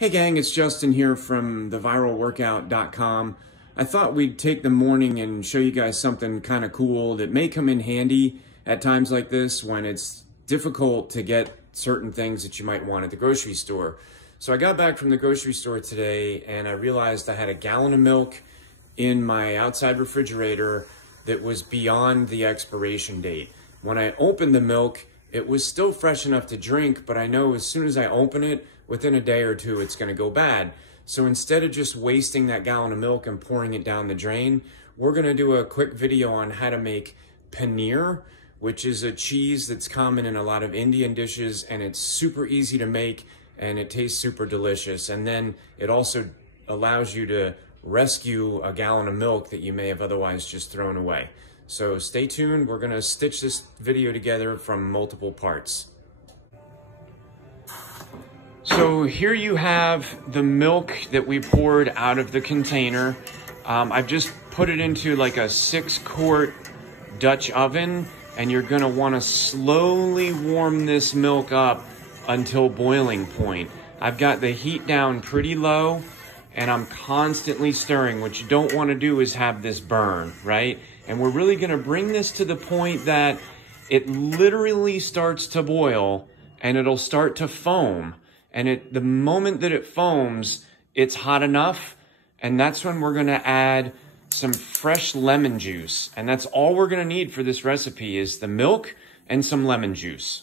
Hey gang, it's Justin here from theviralworkout.com. I thought we'd take the morning and show you guys something kind of cool that may come in handy at times like this when it's difficult to get certain things that you might want at the grocery store. So I got back from the grocery store today and I realized I had a gallon of milk in my outside refrigerator that was beyond the expiration date. When I opened the milk, it was still fresh enough to drink, but I know as soon as I open it, within a day or two, it's gonna go bad. So instead of just wasting that gallon of milk and pouring it down the drain, we're gonna do a quick video on how to make paneer, which is a cheese that's common in a lot of Indian dishes, and it's super easy to make and it tastes super delicious. And then it also allows you to rescue a gallon of milk that you may have otherwise just thrown away. So stay tuned, we're gonna stitch this video together from multiple parts. So here you have the milk that we poured out of the container. I've just put it into like a 6-quart Dutch oven, and you're gonna wanna slowly warm this milk up until boiling point. I've got the heat down pretty low and I'm constantly stirring. What you don't wanna do is have this burn, right? And we're really gonna bring this to the point that it literally starts to boil and it'll start to foam. And the moment that it foams, it's hot enough, and that's when we're gonna add some fresh lemon juice. And that's all we're gonna need for this recipe is the milk and some lemon juice.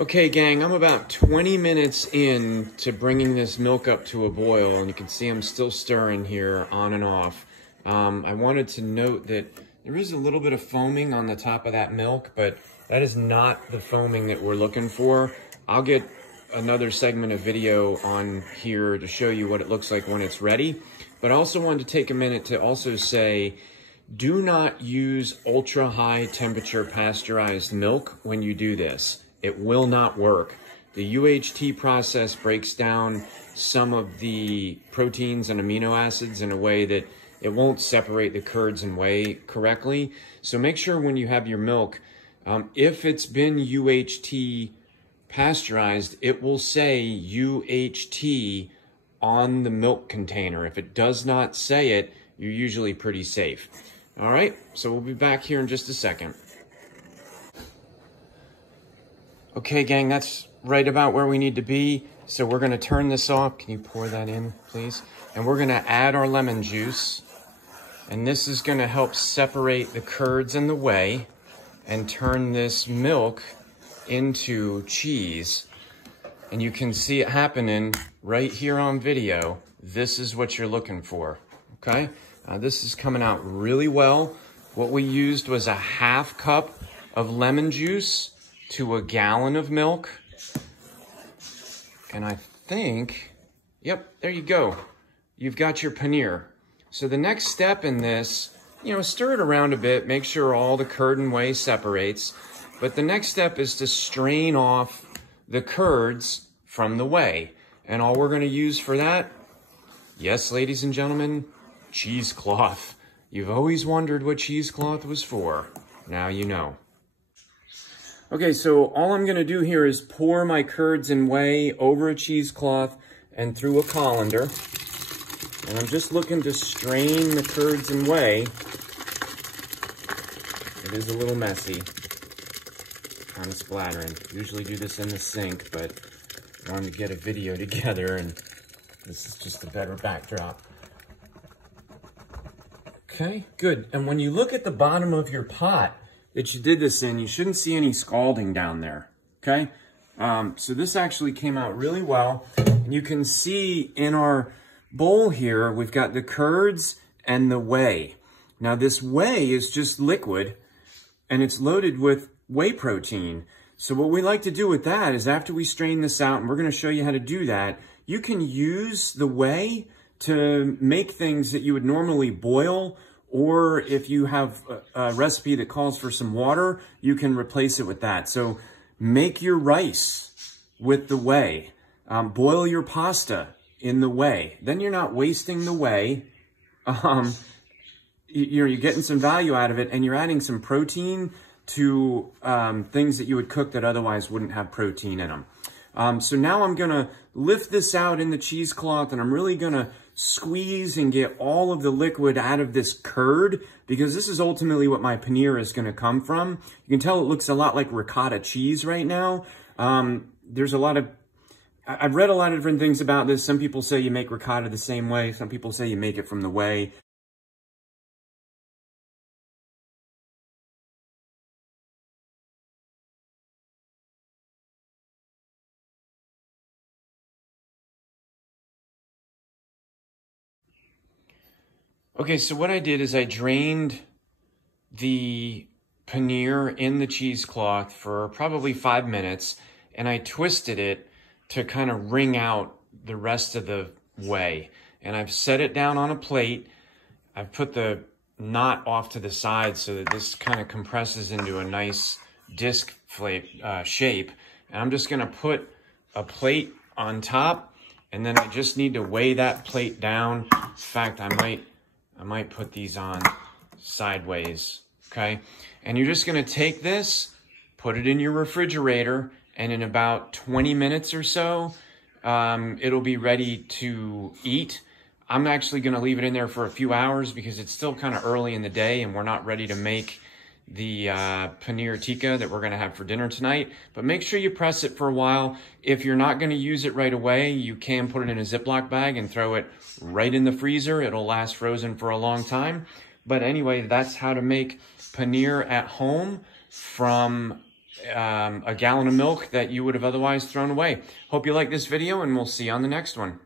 Okay, gang, I'm about 20 minutes in to bringing this milk up to a boil, and you can see I'm still stirring here on and off. I wanted to note that there is a little bit of foaming on the top of that milk, but that is not the foaming that we're looking for. I'll get another segment of video on here to show you what it looks like when it's ready. But I also wanted to take a minute to also say, do not use ultra high temperature pasteurized milk when you do this. It will not work. The UHT process breaks down some of the proteins and amino acids in a way that it won't separate the curds and whey correctly. So make sure when you have your milk, if it's been UHT pasteurized, it will say UHT on the milk container. If it does not say it, you're usually pretty safe. All right, so we'll be back here in just a second. Okay, gang, that's right about where we need to be. So we're gonna turn this off. Can you pour that in, please? And we're gonna add our lemon juice. And this is gonna help separate the curds and the whey and turn this milk into cheese. And you can see it happening right here on video. This is what you're looking for, okay? This is coming out really well. What we used was a 1/2 cup of lemon juice to a gallon of milk. And I think, yep, there you go. You've got your paneer. So the next step in this, stir it around a bit, make sure all the curd and whey separates. But the next step is to strain off the curds from the whey. And all we're gonna use for that, yes, ladies and gentlemen, cheesecloth. You've always wondered what cheesecloth was for. Now you know. Okay, so all I'm gonna do here is pour my curds and whey over a cheesecloth and through a colander. And I'm just looking to strain the curds and whey. It is a little messy, kind of splattering. Usually do this in the sink, but I wanted to get a video together and this is just a better backdrop. Okay, good. And when you look at the bottom of your pot that you did this in, you shouldn't see any scalding down there, okay? So this actually came out really well. And you can see in our bowl here, we've got the curds and the whey. Now this whey is just liquid and it's loaded with whey protein. So what we like to do with that is after we strain this out, and we're gonna show you how to do that, you can use the whey to make things that you would normally boil, or if you have a recipe that calls for some water, you can replace it with that. So make your rice with the whey. Boil your pasta in the whey. Then you're not wasting the whey. You're getting some value out of it, and you're adding some protein to things that you would cook that otherwise wouldn't have protein in them. So now I'm gonna lift this out in the cheesecloth, and I'm really gonna squeeze and get all of the liquid out of this curd, because this is ultimately what my paneer is gonna come from. You can tell it looks a lot like ricotta cheese right now. There's a lot of, I've read a lot of different things about this. Some people say you make ricotta the same way. Some people say you make it from the whey. Okay, so what I did is I drained the paneer in the cheesecloth for probably 5 minutes, and I twisted it to kind of wring out the rest of the whey. And I've set it down on a plate. I've put the knot off to the side so that this kind of compresses into a nice disc shape. And I'm just gonna put a plate on top, and then I just need to weigh that plate down. In fact, I might put these on sideways, okay? And you're just gonna take this, put it in your refrigerator, and in about 20 minutes or so, it'll be ready to eat. I'm actually gonna leave it in there for a few hours because it's still kind of early in the day and we're not ready to make the paneer tikka that we're gonna have for dinner tonight. But make sure you press it for a while. If you're not gonna use it right away, you can put it in a Ziploc bag and throw it right in the freezer. It'll last frozen for a long time. But anyway, that's how to make paneer at home from a gallon of milk that you would have otherwise thrown away. Hope you like this video, and we'll see you on the next one.